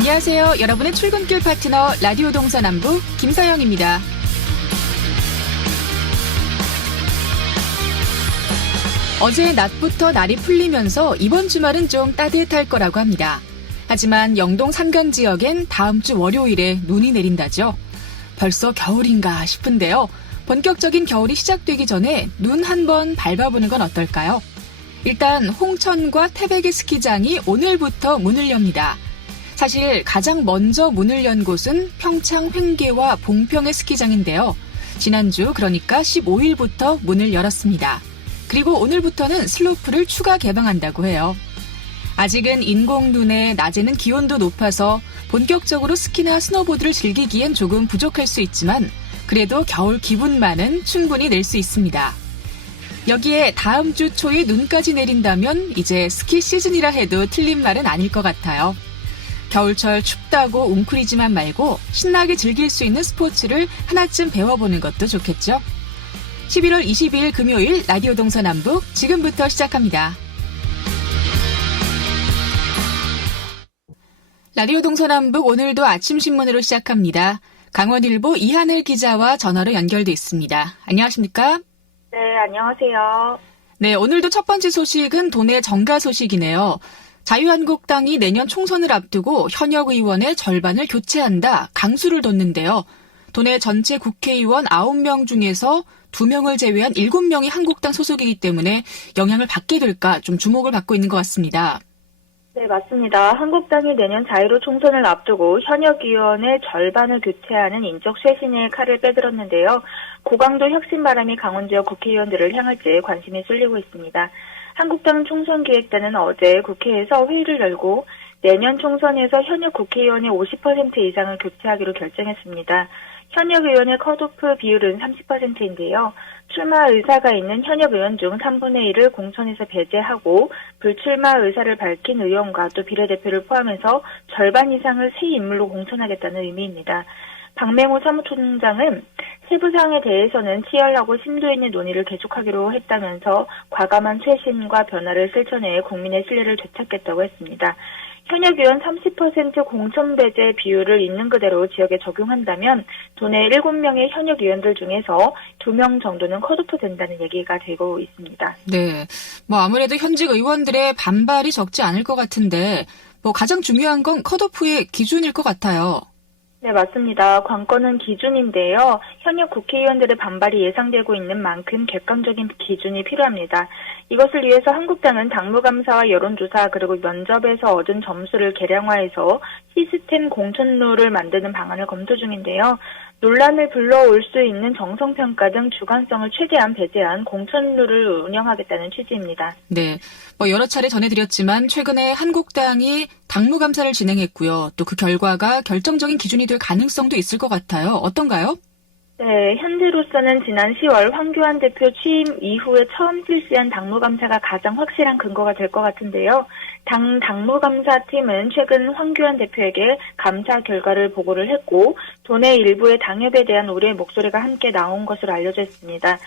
안녕하세요. 여러분의 출근길 파트너 라디오 동서남북 김서영입니다. 어제 낮부터 날이 풀리면서 이번 주말은 좀 따뜻할 거라고 합니다. 하지만 영동 산간 지역엔 다음 주 월요일에 눈이 내린다죠. 벌써 겨울인가 싶은데요. 본격적인 겨울이 시작되기 전에 눈 한번 밟아보는 건 어떨까요? 일단 홍천과 태백의 스키장이 오늘부터 문을 엽니다. 사실 가장 먼저 문을 연 곳은 평창 횡계와 봉평의 스키장인데요. 지난주 그러니까 15일부터 문을 열었습니다. 그리고 오늘부터는 슬로프를 추가 개방한다고 해요. 아직은 인공눈에 낮에는 기온도 높아서 본격적으로 스키나 스노보드를 즐기기엔 조금 부족할 수 있지만 그래도 겨울 기분만은 충분히 낼 수 있습니다. 여기에 다음 주 초에 눈까지 내린다면 이제 스키 시즌이라 해도 틀린 말은 아닐 것 같아요. 겨울철 춥다고 웅크리지만 말고 신나게 즐길 수 있는 스포츠를 하나쯤 배워보는 것도 좋겠죠. 11월 22일 금요일 라디오 동서남북 지금부터 시작합니다. 라디오 동서남북 오늘도 아침 신문으로 시작합니다. 강원일보 이하늘 기자와 전화로 연결돼 있습니다. 안녕하십니까? 네, 안녕하세요. 네, 오늘도 첫 번째 소식은 도내 정가 소식이네요. 자유한국당이 내년 총선을 앞두고 현역 의원의 절반을 교체한다, 강수를 뒀는데요. 도내 전체 국회의원 9명 중에서 2명을 제외한 7명이 한국당 소속이기 때문에 영향을 받게 될까 좀 주목을 받고 있는 것 같습니다. 네, 맞습니다. 한국당이 내년 자유로 총선을 앞두고 현역 의원의 절반을 교체하는 인적 쇄신의 칼을 빼들었는데요. 고강도 혁신 바람이 강원 지역 국회의원들을 향할지 관심이 쏠리고 있습니다. 한국당 총선기획단은 어제 국회에서 회의를 열고 내년 총선에서 현역 국회의원의 50% 이상을 교체하기로 결정했습니다. 현역 의원의 컷오프 비율은 30%인데요. 출마 의사가 있는 현역 의원 중 3분의 1을 공천에서 배제하고 불출마 의사를 밝힌 의원과 또 비례대표를 포함해서 절반 이상을 새 인물로 공천하겠다는 의미입니다. 박맹호 사무총장은 세부 사항에 대해서는 치열하고 심도 있는 논의를 계속하기로 했다면서 과감한 쇄신과 변화를 실천해 국민의 신뢰를 되찾겠다고 했습니다. 현역 의원 30% 공천 배제 비율을 있는 그대로 지역에 적용한다면 도내 7명의 현역 의원들 중에서 2명 정도는 컷오프 된다는 얘기가 되고 있습니다. 네, 아무래도 현직 의원들의 반발이 적지 않을 것 같은데 가장 중요한 건 컷오프의 기준일 것 같아요. 네, 맞습니다. 관건은 기준인데요. 현역 국회의원들의 반발이 예상되고 있는 만큼 객관적인 기준이 필요합니다. 이것을 위해서 한국당은 당무감사와 여론조사 그리고 면접에서 얻은 점수를 계량화해서 시스템 공천룰을 만드는 방안을 검토 중인데요. 논란을 불러올 수 있는 정성평가 등 주관성을 최대한 배제한 공천룰을 운영하겠다는 취지입니다. 네, 여러 차례 전해드렸지만 최근에 한국당이 당무감사를 진행했고요. 또 그 결과가 결정적인 기준이 될 가능성도 있을 것 같아요. 어떤가요? 네, 현재로서는 지난 10월 황교안 대표 취임 이후에 처음 실시한 당무감사가 가장 확실한 근거가 될 것 같은데요. 당무감사팀은 최근 황교안 대표에게 감사 결과를 보고를 했고 도내 일부의 당협에 대한 우려의 목소리가 함께 나온 것으로 알려져 있습니다.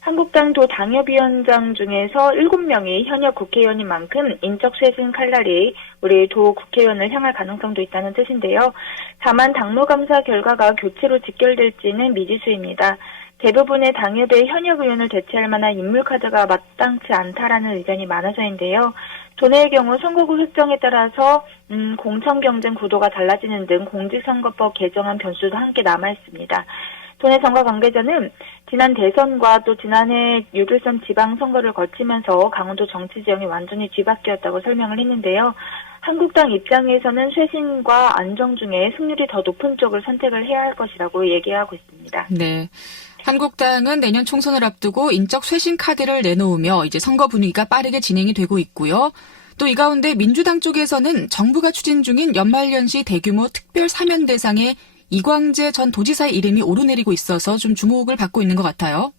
한국당 도 당협위원장 중에서 7명이 현역 국회의원인 만큼 인적 쇄신 칼날이 우리 도 국회의원을 향할 가능성도 있다는 뜻인데요. 다만 당무감사 결과가 교체로 직결될지는 미지수입니다. 대부분의 당협의 현역 의원을 대체할 만한 인물 카드가 마땅치 않다라는 의견이 많아서인데요. 도내의 경우 선거구 획정에 따라서 공천 경쟁 구도가 달라지는 등 공직선거법 개정안 변수도 함께 남아있습니다. 도내 선거 관계자는 지난 대선과 또 지난해 6.13 지방선거를 거치면서 강원도 정치 지형이 완전히 뒤바뀌었다고 설명을 했는데요. 한국당 입장에서는 쇄신과 안정 중에 승률이 더 높은 쪽을 선택을 해야 할 것이라고 얘기하고 있습니다. 네. 한국당은 내년 총선을 앞두고 인적 쇄신 카드를 내놓으며 이제 선거 분위기가 빠르게 진행이 되고 있고요. 또 이 가운데 민주당 쪽에서는 정부가 추진 중인 연말연시 대규모 특별 사면 대상에 이광재 전 도지사의 이름이 오르내리고 있어서 좀 주목을 받고 있는 것 같아요.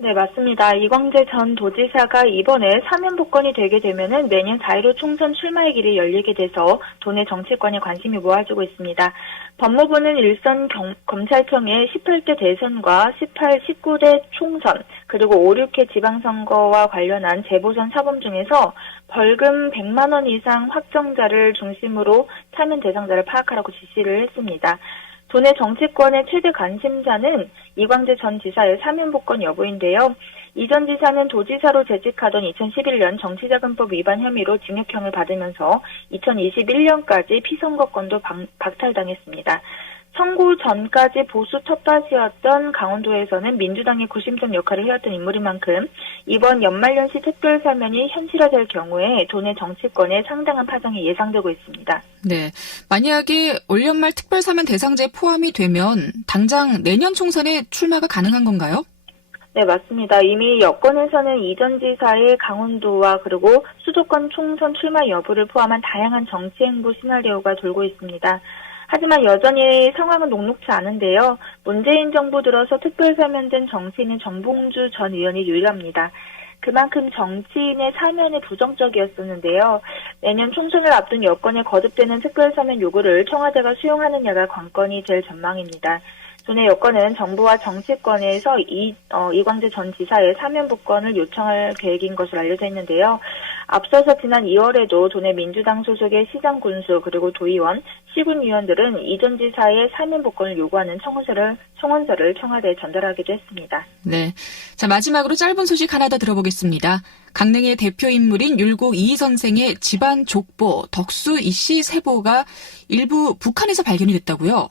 네, 맞습니다. 이광재 전 도지사가 이번에 사면 복권이 되게 되면은 내년 4.15 총선 출마의 길이 열리게 돼서 도내 정치권에 관심이 모아지고 있습니다. 법무부는 일선 검찰청의 18대 대선과 18, 19대 총선, 그리고 5, 6회 지방선거와 관련한 재보선 사범 중에서 벌금 100만 원 이상 확정자를 중심으로 사면 대상자를 파악하라고 지시를 했습니다. 도내 정치권의 최대 관심사는 이광재 전 지사의 사면 복권 여부인데요. 이 전 지사는 도지사로 재직하던 2011년 정치자금법 위반 혐의로 징역형을 받으면서 2021년까지 피선거권도 박탈당했습니다. 선고 전까지 보수 텃밭이었던 강원도에서는 민주당의 구심점 역할을 해왔던 인물인 만큼 이번 연말연시 특별사면이 현실화될 경우에 도내 정치권에 상당한 파장이 예상되고 있습니다. 네. 만약에 올연말 특별사면 대상자에 포함이 되면 당장 내년 총선에 출마가 가능한 건가요? 네, 맞습니다. 이미 여권에서는 이 전 지사의 강원도와 그리고 수도권 총선 출마 여부를 포함한 다양한 정치 행보 시나리오가 돌고 있습니다. 하지만 여전히 상황은 녹록지 않은데요. 문재인 정부 들어서 특별사면된 정치인은 정봉주 전 의원이 유일합니다. 그만큼 정치인의 사면에 부정적이었었는데요. 내년 총선을 앞둔 여권에 거듭되는 특별사면 요구를 청와대가 수용하느냐가 관건이 될 전망입니다. 도내 여권은 정부와 정치권에서 이광재 전 지사의 사면 복권을 요청할 계획인 것으로 알려져 있는데요. 앞서서 지난 2월에도 도내 민주당 소속의 시장 군수 그리고 도의원, 시군위원들은 이 전 지사의 사면 복권을 요구하는 청원서를 청와대에 전달하기도 했습니다. 네. 자, 마지막으로 짧은 소식 하나 더 들어보겠습니다. 강릉의 대표 인물인 율곡 이희 선생의 집안 족보, 덕수 이씨 세보가 일부 북한에서 발견이 됐다고요?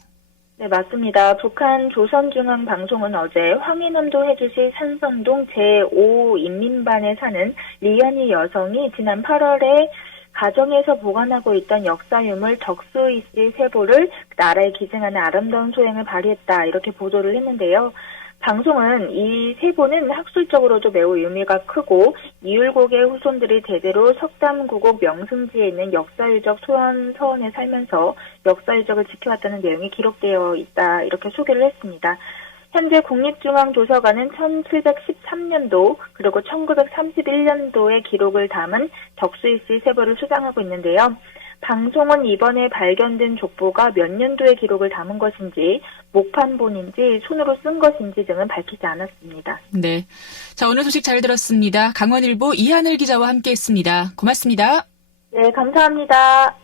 네, 맞습니다. 북한 조선중앙방송은 어제 황해남도 해주시 산성동 제5인민반에 사는 리현희 여성이 지난 8월에 가정에서 보관하고 있던 역사유물 덕수이 씨 세보를 나라에 기증하는 아름다운 소행을 발휘했다 이렇게 보도를 했는데요. 방송은 이 세보는 학술적으로도 매우 의미가 크고 이율곡의 후손들이 대대로 석담구곡 명승지에 있는 역사유적 서원에 살면서 역사유적을 지켜왔다는 내용이 기록되어 있다 이렇게 소개를 했습니다. 현재 국립중앙도서관은 1713년도 그리고 1931년도의 기록을 담은 덕수이 씨 세보를 수장하고 있는데요. 방송은 이번에 발견된 족보가 몇 년도의 기록을 담은 것인지 목판본인지 손으로 쓴 것인지 등은 밝히지 않았습니다. 네. 자, 오늘 소식 잘 들었습니다. 강원일보 이하늘 기자와 함께했습니다. 고맙습니다. 네, 감사합니다.